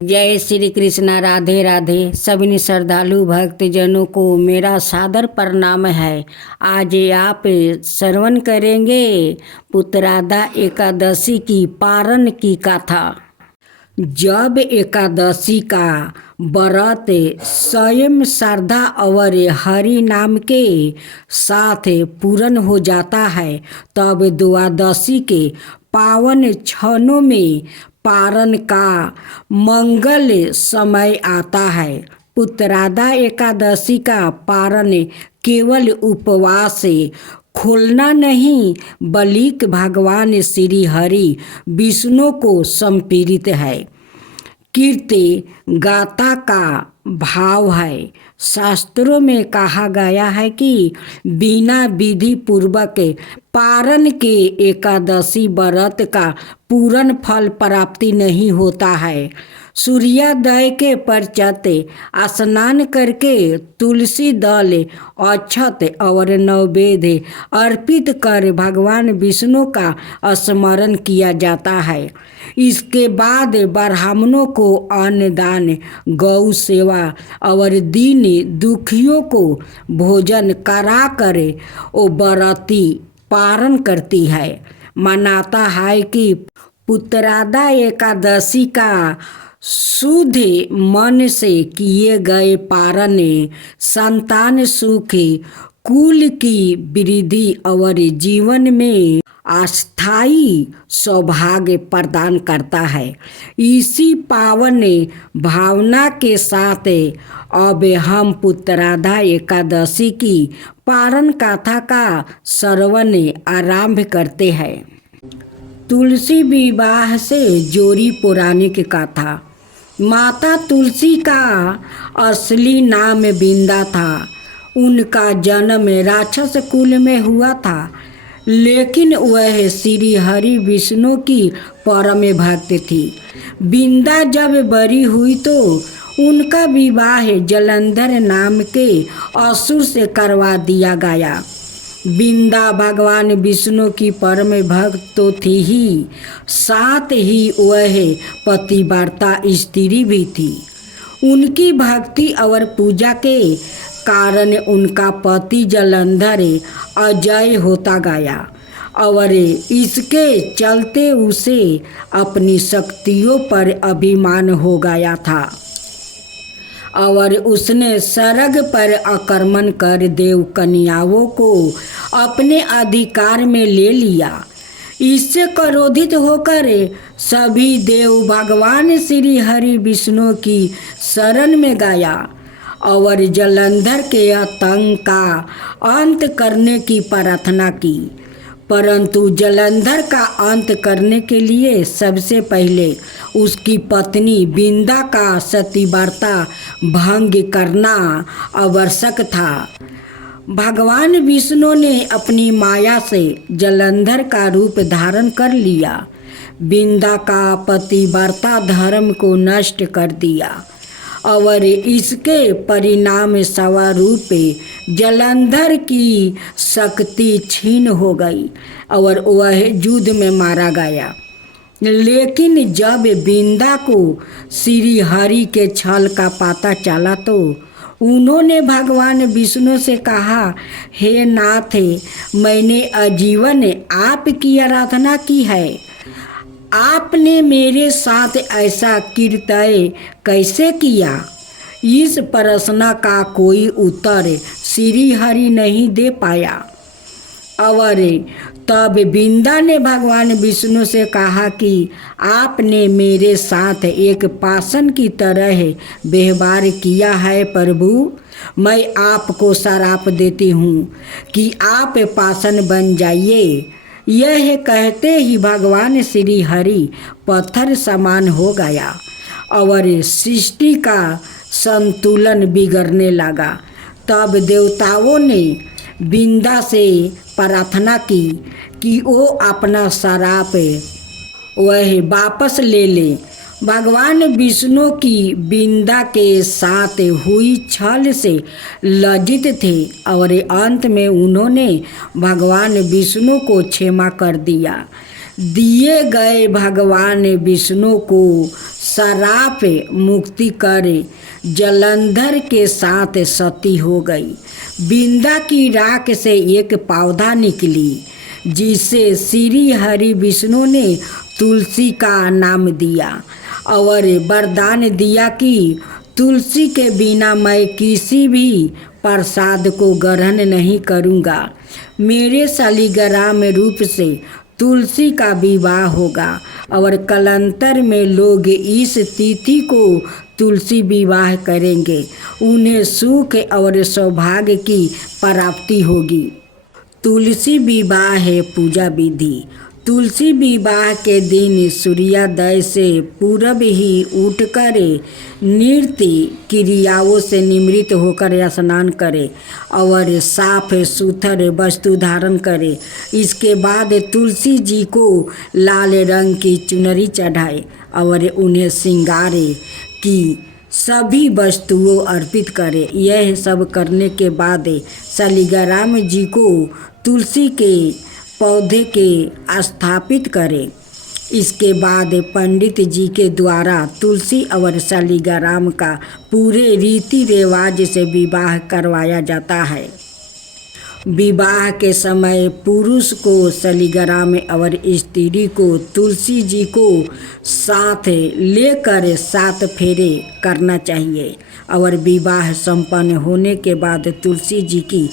जय श्री कृष्णा। राधे राधे। सभी श्रद्धालु भक्तजनों को मेरा सादर प्रणाम है। आज आप श्रवण करेंगे पुत्रादा एकादशी की पारण की कथा। जब एकादशी का व्रत स्वयं श्रद्धा और हरि नाम के साथ पूर्ण हो जाता है, तब द्वादशी के पावन क्षणों में पारण का मंगल समय आता है। पुत्रादा एकादशी का पारण केवल उपवास से खोलना नहीं, बल्कि भगवान श्री हरि विष्णु को समर्पित है। कीर्ति गाथा का भाव है। शास्त्रों में कहा गया है कि बिना विधि पूर्वक पारण के एकादशी व्रत का पूर्ण फल प्राप्ति नहीं होता है। सूर्योदय के पश्चात स्नान करके तुलसी दल, अक्षत और नैवेद्य अर्पित कर भगवान विष्णु का स्मरण किया जाता है। इसके बाद ब्राह्मणों को अन्नदान, गौ सेवा और दीन दुखियों को भोजन करा कर वो व्रती पारण करती है। मानता है कि पुत्रादा एकादशी का शुद्ध मन से किए गए पारण संतान सुख, कुल की वृद्धि और जीवन में अस्थायी सौभाग्य प्रदान करता है। इसी पावन भावना के साथ अब हम पुत्रादा एकादशी की पारण कथा का श्रवण आरंभ करते हैं। तुलसी विवाह से जोड़ी पौराणिक कथा। माता तुलसी का असली नाम बिंदा था। उनका जन्म राक्षस कुल में हुआ था, लेकिन वह श्री हरि विष्णु की परम भक्त थी। बिंदा जब बड़ी हुई तो उनका विवाह जलंधर नाम के असुर से करवा दिया गया। बिंदा भगवान विष्णु की परम भक्त तो थी ही, साथ ही वह पतिव्रता स्त्री भी थी। उनकी भक्ति और पूजा के कारण उनका पति जलंधर अजय होता गया और इसके चलते उसे अपनी शक्तियों पर अभिमान हो गया था और उसने स्वर्ग पर आक्रमण कर देव कन्याओं को अपने अधिकार में ले लिया। इससे क्रोधित होकर सभी देव भगवान श्री हरि विष्णु की शरण में गया और जलंधर के आतंक का अंत करने की प्रार्थना की। परंतु जलंधर का अंत करने के लिए सबसे पहले उसकी पत्नी बिंदा का सतीव्रता भंग करना आवश्यक था। भगवान विष्णु ने अपनी माया से जलंधर का रूप धारण कर लिया। बिंदा का पतिव्रता धर्म को नष्ट कर दिया और इसके परिणाम स्वरूप जलंधर की शक्ति छीन हो गई और वह युद्ध में मारा गया। लेकिन जब बिंदा को श्री हरि के छल का पता चला तो उन्होंने भगवान विष्णु से कहा, हे नाथ, मैंने आजीवन आपकी आराधना की है। आपने मेरे साथ ऐसा कृत्य कैसे किया? इस प्रश्न का कोई उत्तर श्री हरि नहीं दे पाया और तब बिंदा ने भगवान विष्णु से कहा कि आपने मेरे साथ एक पाषाण की तरह व्यवहार किया है प्रभु। मैं आपको श्राप देती हूँ कि आप पाषाण बन जाइए। यह कहते ही भगवान श्री हरि पत्थर समान हो गया और सृष्टि का संतुलन बिगड़ने लगा। तब देवताओं ने बिंदा से प्रार्थना की कि वो अपना श्राप वह वापस ले ले। भगवान विष्णु की बिंदा के साथ हुई छल से लज्जित थे और अंत में उन्होंने भगवान विष्णु को क्षमा कर दिया। दिए गए भगवान विष्णु को शराप मुक्ति करे, जलंधर के साथ सती हो गई। बिंदा की राख से एक पौधा निकली, जिसे श्री हरि विष्णु ने तुलसी का नाम दिया और वरदान दिया कि तुलसी के बिना मैं किसी भी प्रसाद को ग्रहण नहीं करूँगा। मेरे शालिग्राम रूप से तुलसी का विवाह होगा और कालांतर में लोग इस तिथि को तुलसी विवाह करेंगे। उन्हें सुख और सौभाग्य की प्राप्ति होगी। तुलसी विवाह है पूजा विधि। तुलसी विवाह के दिन सूर्योदय से पूर्व ही उठकर नृत्य क्रियाओं से निवृत्त होकर स्नान करे और साफ सुथरे वस्त्र धारण करे। इसके बाद तुलसी जी को लाल रंग की चुनरी चढ़ाए और उन्हें श्रृंगारे की सभी वस्तुओं अर्पित करे। यह सब करने के बाद शालिग्राम जी को तुलसी के पौधे के स्थापित करें। इसके बाद पंडित जी के द्वारा तुलसी और शालिग्राम का पूरे रीति रिवाज से विवाह करवाया जाता है। विवाह के समय पुरुष को शालिग्राम और स्त्री को तुलसी जी को साथ लेकर 7 फेरे करना चाहिए और विवाह संपन्न होने के बाद तुलसी जी की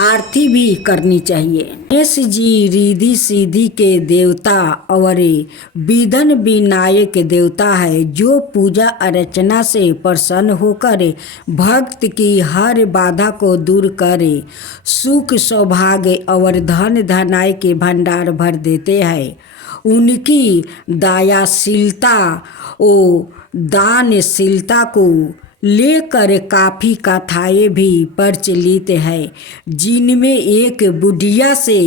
आरती भी करनी चाहिए। गणेश जी रिद्धि सिद्धि के देवता और विघ्न विनायक देवता है, जो पूजा अर्चना से प्रसन्न होकर भक्त की हर बाधा को दूर करे, सुख सौभाग्य और धन धनाय के भंडार भर देते हैं। उनकी दयाशीलता और दानशीलता को लेकर काफ़ी कथाएं भी प्रचलित है, जिनमें एक बुढ़िया से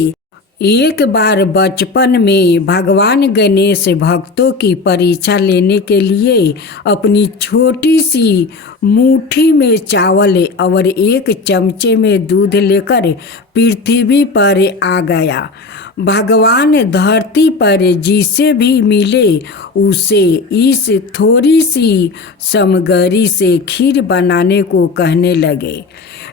एक बार बचपन में भगवान गणेश भक्तों की परीक्षा लेने के लिए अपनी छोटी सी मुट्ठी में चावल और एक चमचे में दूध लेकर पृथ्वी पर आ गया। भगवान धरती पर जिसे भी मिले उसे इस थोड़ी सी सामग्री से खीर बनाने को कहने लगे,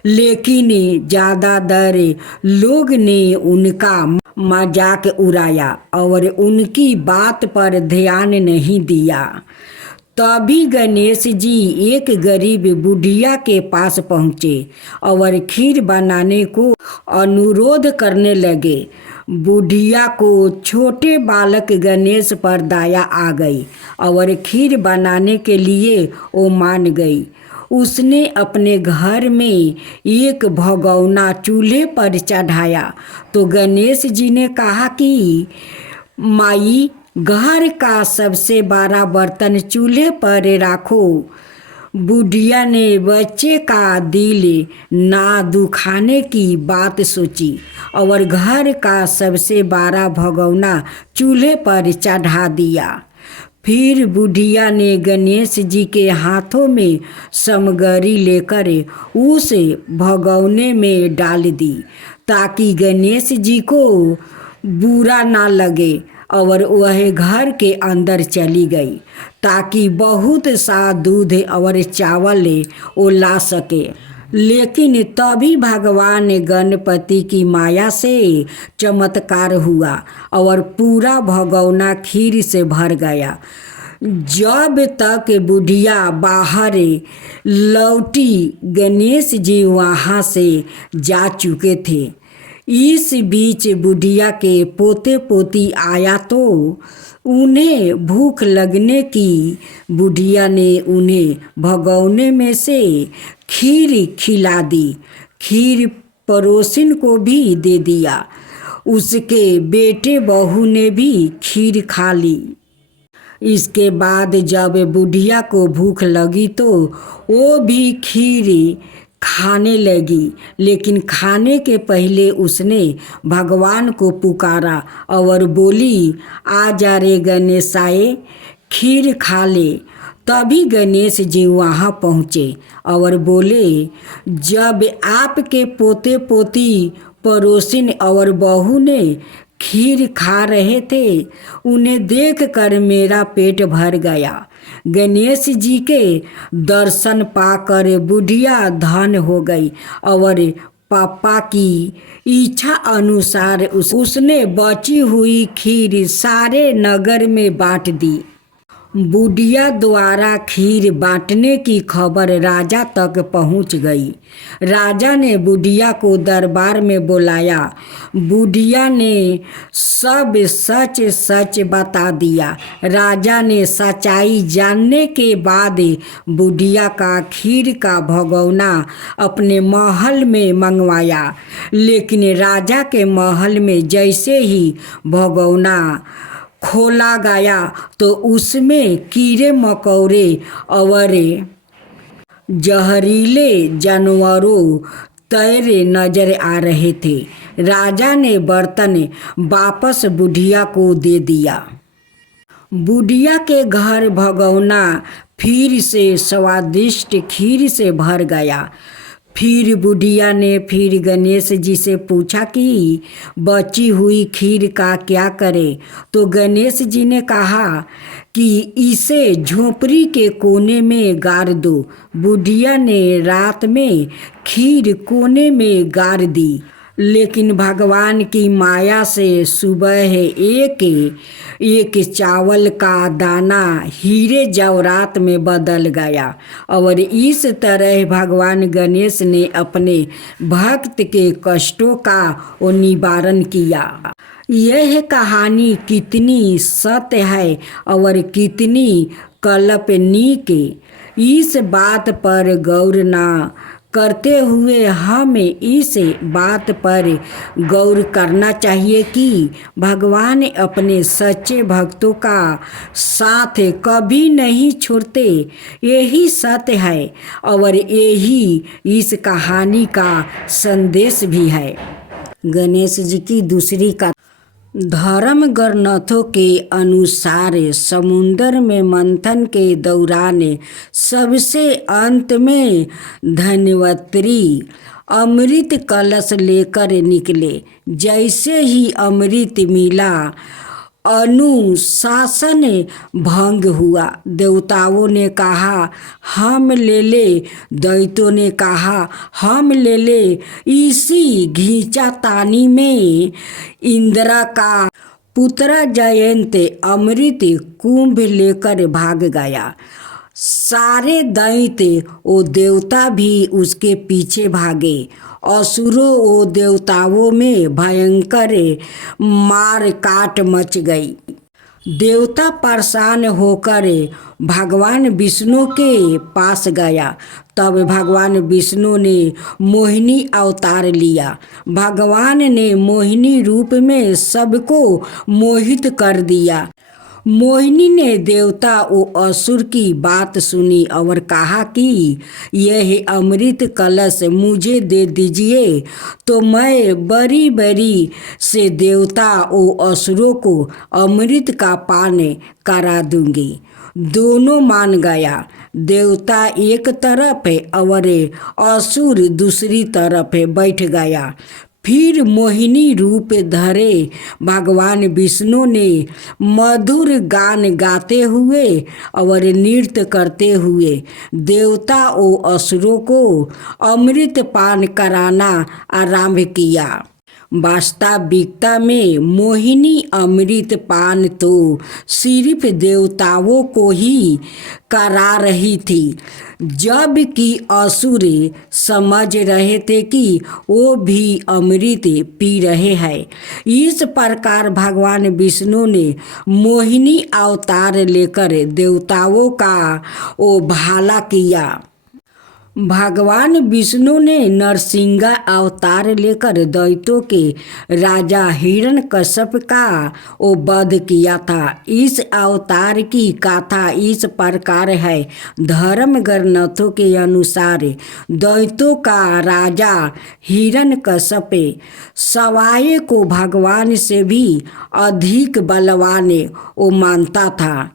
लेकिन ज़्यादातर लोग ने उनका मजाक उड़ाया और उनकी बात पर ध्यान नहीं दिया। तभी गणेश जी एक गरीब बुढ़िया के पास पहुँचे और खीर बनाने को अनुरोध करने लगे। बुढ़िया को छोटे बालक गणेश पर दया आ गई और खीर बनाने के लिए वो मान गई। उसने अपने घर में एक भगोना चूल्हे पर चढ़ाया तो गणेश जी ने कहा कि माई, घर का सबसे बड़ा बर्तन चूल्हे पर रखो। बुढ़िया ने बच्चे का दिल ना दुखाने की बात सोची और घर का सबसे बड़ा भगोना चूल्हे पर चढ़ा दिया। फिर बुढ़िया ने गणेश जी के हाथों में सामग्री लेकर उस भगोने में डाल दी, ताकि गणेश जी को बुरा ना लगे, और वह घर के अंदर चली गई ताकि बहुत सा दूध और चावल वो ला सके। लेकिन तभी भगवान गणपति की माया से चमत्कार हुआ और पूरा भगोना खीर से भर गया। जब तक बुढ़िया बाहर लौटी, गणेश जी वहाँ से जा चुके थे। इस बीच बुढ़िया के पोते पोती आया तो उन्हें भूख लगने की बुढ़िया ने उन्हें भगोने में से खीर खिला दी। खीर पड़ोसिन को भी दे दिया। उसके बेटे बहू ने भी खीर खा ली। इसके बाद जब बुढ़िया को भूख लगी तो वो भी खीर खाने लगी, लेकिन खाने के पहले उसने भगवान को पुकारा और बोली, आ जा रे गणेशाय, खीर खा ले। तभी गणेश जी वहाँ पहुँचे और बोले, जब आपके पोते पोती पड़ोसिन और बहू ने खीर खा रहे थे। उन्हें देखकर मेरा पेट भर गया। गणेश जी के दर्शन पाकर बुढ़िया धन हो गई और पापा की इच्छा अनुसार उसने बची हुई खीर सारे नगर में बांट दी। बुढ़िया द्वारा खीर बांटने की खबर राजा तक पहुंच गई। राजा ने बुढ़िया को दरबार में बुलाया। बुढ़िया ने सब सच सच बता दिया। राजा ने सच्चाई जानने के बाद बुढ़िया का खीर का भगोना अपने महल में मंगवाया। लेकिन राजा के महल में जैसे ही भगोना खोला गया तो उसमें कीड़े मकोड़े और जहरीले जानवरों तैरे नजर आ रहे थे। राजा ने बर्तन वापस बुढ़िया को दे दिया। बुढ़िया के घर भगोना फिर से स्वादिष्ट खीर से भर गया। फिर बुढ़िया ने फिर गणेश जी से पूछा कि बची हुई खीर का क्या करे, तो गणेश जी ने कहा कि इसे झोपड़ी के कोने में गाड़ दो। बुढ़िया ने रात में खीर कोने में गाड़ दी। लेकिन भगवान की माया से सुबह एक चावल का दाना हीरे जवाहरात में बदल गया और इस तरह भगवान गणेश ने अपने भक्त के कष्टों का निवारण किया। यह कहानी कितनी सत्य है और कितनी काल्पनिक, इस बात पर गौर न करते हुए हमें इस बात पर गौर करना चाहिए कि भगवान अपने सच्चे भक्तों का साथ कभी नहीं छोड़ते। यही सत्य है और यही इस कहानी का संदेश भी है। गणेश जी की दूसरी कथा। धर्म ग्रंथों के अनुसार समुद्र में मंथन के दौरान सबसे अंत में धन्वंतरी अमृत कलश लेकर निकले। जैसे ही अमृत मिला अनुशासन भंग हुआ। देवताओं ने कहा हम ले ले, दैत्यों ने कहा हम ले ले। इसी घींचातानी में इंद्र का पुत्र जयंत अमृत कुंभ लेकर भाग गया। सारे दैत्य और देवता भी उसके पीछे भागे। असुरों और देवताओं में भयंकर मार काट मच गई। देवता परेशान होकर भगवान विष्णु के पास गया। तब भगवान विष्णु ने मोहिनी अवतार लिया। भगवान ने मोहिनी रूप में सबको मोहित कर दिया। मोहिनी ने देवता और असुर की बात सुनी और कहा कि यह अमृत कलश मुझे दे दीजिए तो मैं बड़ी बड़ी से देवता और असुरों को अमृत का पान करा दूंगी। दोनों मान गया। देवता एक तरफ और असुर दूसरी तरफ बैठ गया। फिर मोहिनी रूप धरे भगवान विष्णु ने मधुर गान गाते हुए और नृत्य करते हुए देवता और असुरों को अमृत पान कराना आरंभ किया। वास्तविकता में मोहिनी अमृत पान तो सिर्फ देवताओं को ही करा रही थी, जबकि असुर समझ रहे थे कि वो भी अमृत पी रहे हैं। इस प्रकार भगवान विष्णु ने मोहिनी अवतार लेकर देवताओं का वो भला किया। भगवान विष्णु ने नरसिंह अवतार लेकर दैत्यों के राजा हिरण्यकश्यप का वो वध किया था। इस अवतार की कथा इस प्रकार है। धर्म ग्रंथों के अनुसार दैत्यों का राजा हिरण्यकश्यप सवाए को भगवान से भी अधिक बलवान वो मानता था।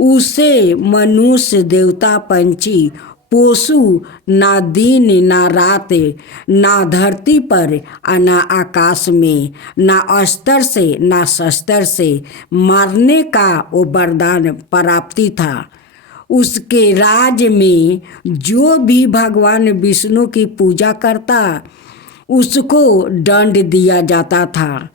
उसे मनुष्य, देवता, पंछी, पोसू ना दिन ना रात, ना धरती पर ना आकाश में, ना अस्त्र से ना शस्त्र से मारने का वो वरदान प्राप्ति था। उसके राज में जो भी भगवान विष्णु की पूजा करता उसको दंड दिया जाता था।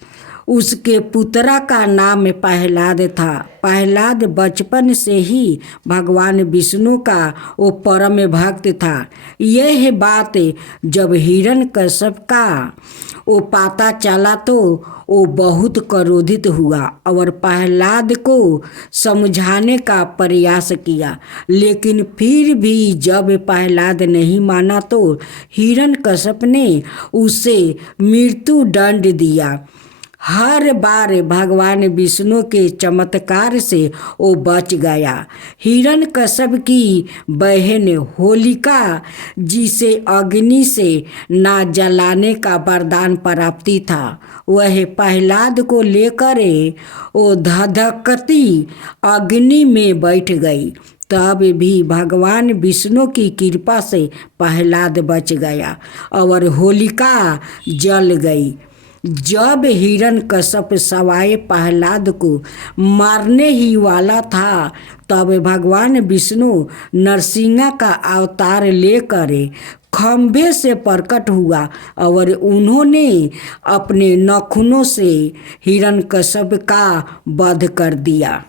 उसके पुत्रा का नाम प्रहलाद था। प्रहलाद बचपन से ही भगवान विष्णु का वो परम भक्त था। यह बात जब हिरण्यकश्यप का वो पता चला तो वो बहुत क्रोधित हुआ और प्रहलाद को समझाने का प्रयास किया, लेकिन फिर भी जब प्रहलाद नहीं माना तो हिरण्यकश्यप ने उसे मृत्यु दंड दिया। हर बार भगवान विष्णु के चमत्कार से वो बच गया। हिरण्यकश्यप की बहन होलिका जिसे अग्नि से ना जलाने का वरदान प्राप्ति था, वह प्रहलाद को लेकर वो धधकती अग्नि में बैठ गई। तब भी भगवान विष्णु की कृपा से प्रहलाद बच गया और होलिका जल गई। जब हिरण्यकश्यप सवाए प्रहलाद को मारने ही वाला था तब भगवान विष्णु नरसिंह का अवतार लेकर खंभे से प्रकट हुआ और उन्होंने अपने नाखूनों से हिरण्यकश्यप का वध कर दिया।